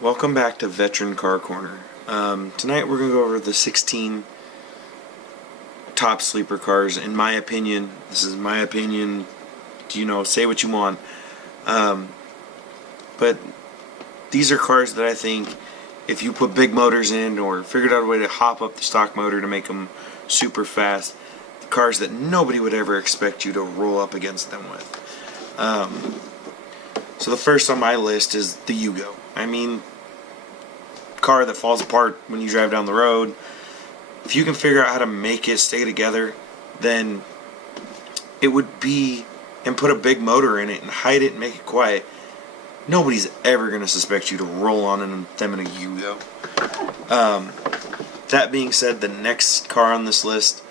Welcome back to Veteran Car Corner. Tonight we're going to go over the 16 top sleeper cars. In my opinion, this is my opinion, say what you want. But these are cars that I think if you put big motors in or figured out a way to hop up the stock motor to make them super fast, cars that nobody would ever expect you to roll up against them with. So the first on my list is the Yugo. I mean, car that falls apart when you drive down the road. If you can figure out how to make it stay together, then it would be, and put a big motor in it and hide it and make it quiet, nobody's ever going to suspect you to roll on them in a Yugo. That being said, the next car on this list,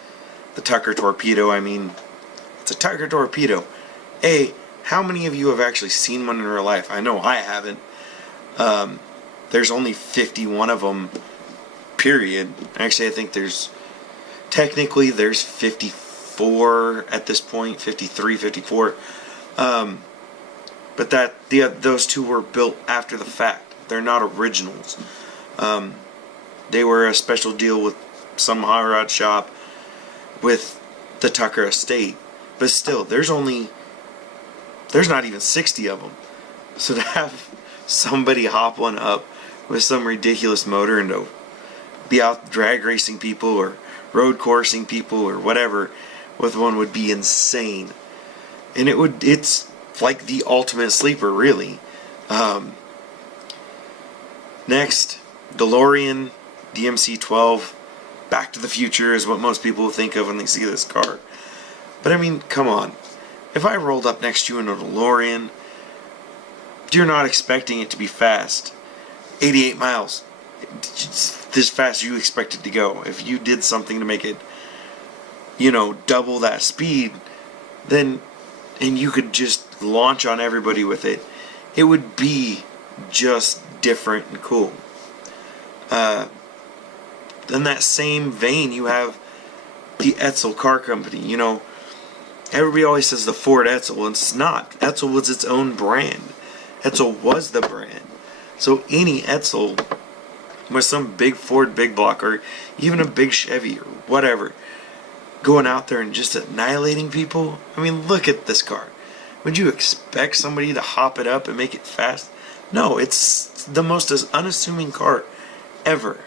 the Tucker Torpedo. I mean, it's a Tucker Torpedo. How many of you have actually seen one in real life? I know I haven't. There's only 51 of them, period. Actually, I think there's 54 at this point, 53, 54. But those two were built after the fact. They're not originals. They were a special deal with some hot rod shop with the Tucker estate. But still, there's not even 60 of them. So to have somebody hop one up with some ridiculous motor and to be out drag racing people or road coursing people or whatever with one would be insane. And it's like the ultimate sleeper, really. Next, DeLorean DMC-12. Back to the Future is what most people think of when they see this car. But I mean, come on. If I rolled up next to you in a DeLorean, you're not expecting it to be fast. 88 miles. This fast you expect it to go. If you did something to make it, double that speed, and you could just launch on everybody with it, it would be just different and cool. In that same vein, you have the Edsel Car Company. Everybody always says the Ford Edsel, and it's not. Edsel was its own brand. Edsel was the brand. So any Edsel with some big Ford big block or even a big Chevy or whatever going out there and just annihilating people, I mean, look at this car. Would you expect somebody to hop it up and make it fast? No, it's the most unassuming car ever.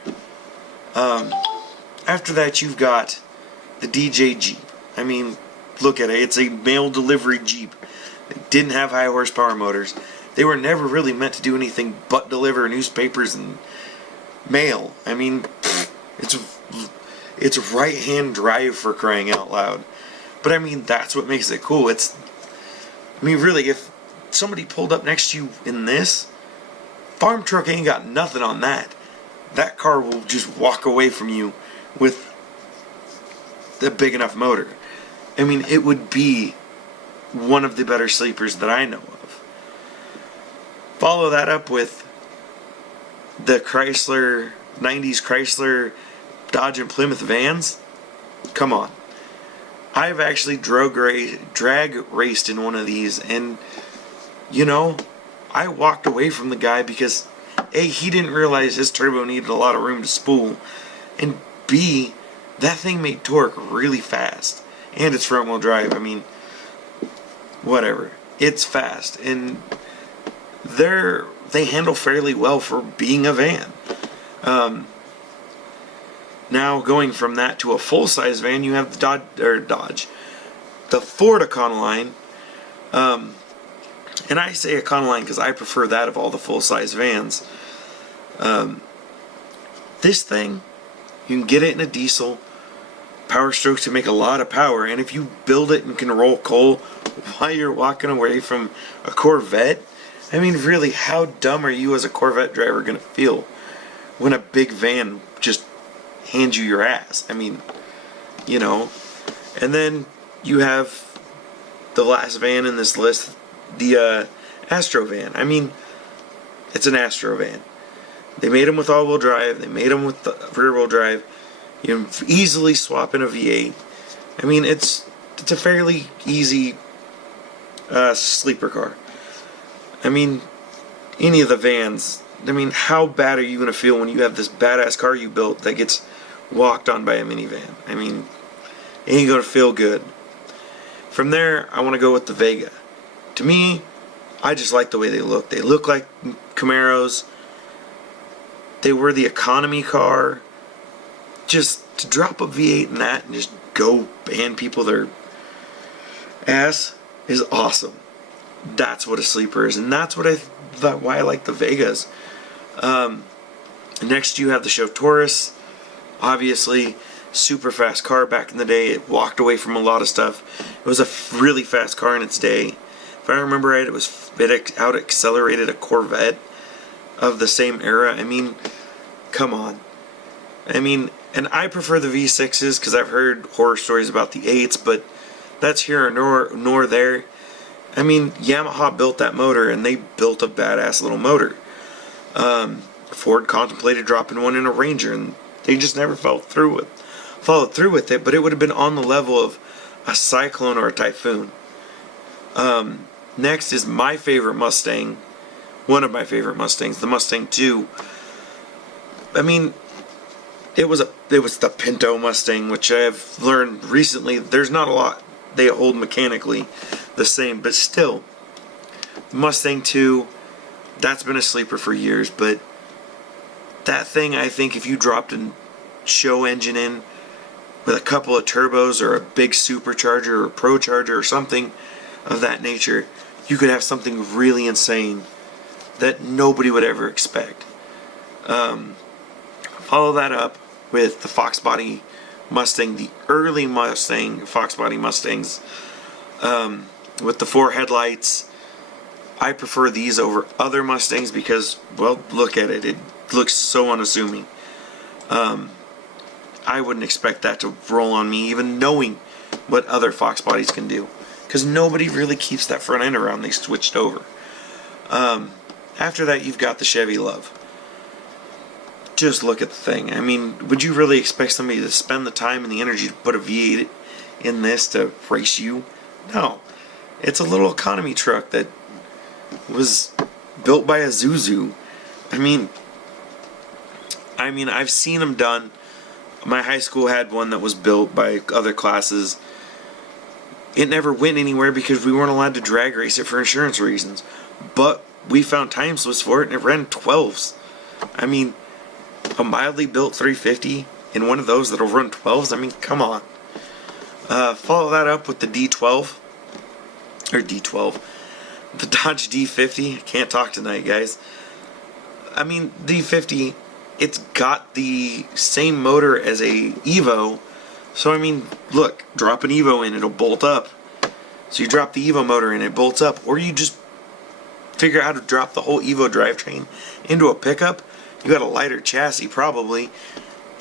After that, you've got the DJ Jeep. I mean, look at it. It's a mail delivery Jeep. They didn't have high horsepower motors. They were never really meant to do anything but deliver newspapers and mail. I mean, it's right-hand drive, for crying out loud. But I mean, that's what makes it cool. Really, if somebody pulled up next to you in this, farm truck ain't got nothing on that. That car will just walk away from you with the big enough motor. I mean, it would be one of the better sleepers that I know of. Follow that up with the 90s Chrysler, Dodge, and Plymouth vans. Come on. I've actually drag raced in one of these, and I walked away from the guy because A, he didn't realize his turbo needed a lot of room to spool, and B, that thing made torque really fast. And it's front wheel drive. I mean, whatever. It's fast, and they handle fairly well for being a van. Now going from that to a full-size van, you have the the Ford Econoline. And I say Econoline because I prefer that of all the full-size vans. This thing, you can get it in a diesel. Power strokes to make a lot of power, and if you build it and can roll coal while you're walking away from a Corvette, I mean, really, how dumb are you as a Corvette driver going to feel when a big van just hands you your ass? I mean, and then you have the last van in this list, the Astro van. I mean, it's an Astro van. They made them with all-wheel drive. They made them with the rear-wheel drive. You can easily swap in a V8. I mean, it's a fairly easy sleeper car. I mean, any of the vans I mean, how bad are you going to feel when you have this badass car you built that gets walked on by a minivan? I mean, it ain't going to feel good. From there, I want to go with the Vega. To me, I just like the way they look. They look like Camaros. They were the economy car. Just to drop a V8 in that and just go hand people their ass is awesome. That's what a sleeper is, and that's why I like the Vegas. Next, you have the Show Taurus. Obviously, super fast car back in the day. It walked away from a lot of stuff. It was a really fast car in its day. If I remember right, it out accelerated a Corvette of the same era. I mean, come on. I mean, and I prefer the V6s because I've heard horror stories about the 8s, but that's here nor there. I mean, Yamaha built that motor, and they built a badass little motor. Ford contemplated dropping one in a Ranger, and they just never followed through with it, but it would have been on the level of a Cyclone or a Typhoon. Next is my favorite Mustang, one of my favorite Mustangs, the Mustang II. I mean, it was the Pinto Mustang, which I have learned recently there's not a lot they hold mechanically the same, but still, Mustang II, that's been a sleeper for years, but that thing, I think if you dropped a show engine in with a couple of turbos or a big supercharger or a pro charger or something of that nature, you could have something really insane that nobody would ever expect. Follow that up with the Fox Body Mustang, the early Mustang, Fox Body Mustangs, with the 4 headlights. I prefer these over other Mustangs because, well, look at it. It looks so unassuming. I wouldn't expect that to roll on me, even knowing what other Fox Bodies can do, because nobody really keeps that front end around. They switched over. After that, you've got the Chevy Love. Just look at the thing. I mean, would you really expect somebody to spend the time and the energy to put a V8 in this to race you? No. It's a little economy truck that was built by a Zuzu. I mean, I've seen them done. My high school had one that was built by other classes. It never went anywhere because we weren't allowed to drag race it for insurance reasons. But we found time slips for it, and it ran 12s. I mean, a mildly built 350 in one of those that'll run 12s. I mean, come on. Follow that up with the D12 or D12, the Dodge D50. I can't talk tonight, guys. I mean, D50, it's got the same motor as a Evo. So I mean, look, drop an Evo in, it'll bolt up. So you drop the Evo motor in, it bolts up, or you just figure out how to drop the whole Evo drivetrain into a pickup. You got a lighter chassis probably,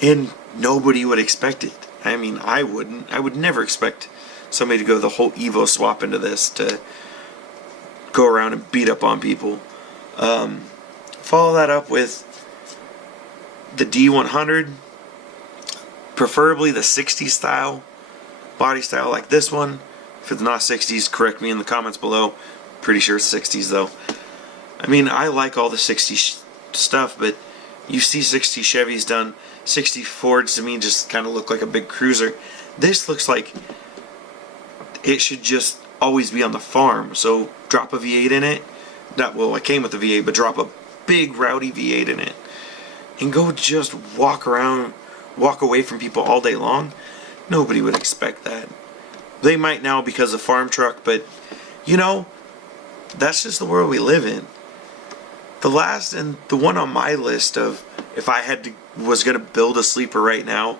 and nobody would expect it. I mean, I wouldn't. I would never expect somebody to go the whole Evo swap into this to go around and beat up on people. Follow that up with the D100, preferably the 60s style, body style like this one. If it's not 60s, correct me in the comments below. Pretty sure it's 60s though. I mean, I like all the 60s stuff, but you see 60 Chevys done. 60 Fords to me just kind of look like a big cruiser. This looks like it should just always be on the farm. So drop a V8 in it. Well, I came with the V8, but drop a big rowdy V8 in it. And go just walk around, walk away from people all day long. Nobody would expect that. They might now because of farm truck, but you know, that's just the world we live in. The last and the one on my list of if I was going to build a sleeper right now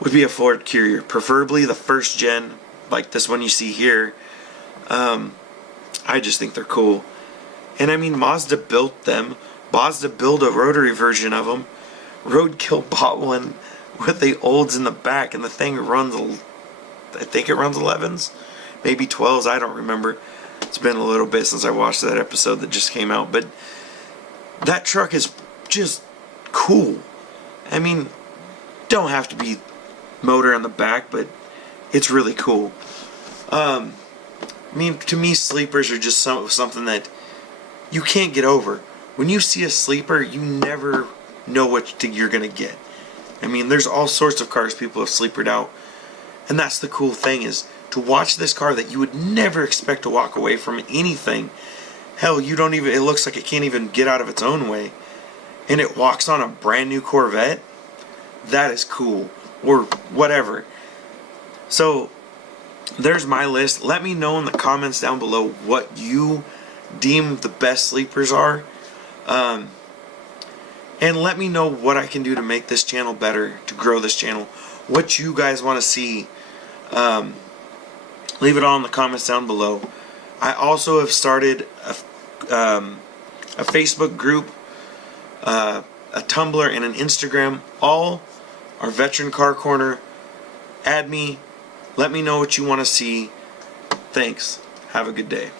would be a Ford Courier, preferably the first gen, like this one you see here. I just think they're cool. And I mean, Mazda built them. Mazda built a rotary version of them. Roadkill bought one with the olds in the back, and the thing runs, I think it runs 11s, maybe 12s, I don't remember. It's been a little bit since I watched that episode that just came out, but that truck is just cool. I mean, don't have to be motor on the back, but it's really cool. I mean, to me, sleepers are just something that you can't get over. when you see a sleeper, you never know what you're going to get. I mean, there's all sorts of cars people have sleepered out. And that's the cool thing, is to watch this car that you would never expect to walk away from anything. Hell, it looks like it can't even get out of its own way. And it walks on a brand new Corvette. That is cool. Or whatever. So, there's my list. Let me know in the comments down below what you deem the best sleepers are. And let me know what I can do to make this channel better, to grow this channel. What you guys want to see. Leave it all in the comments down below. I also have started a Facebook group, a Tumblr, and an Instagram. All are Veteran Car Corner. Add me. Let me know what you want to see. Thanks. Have a good day.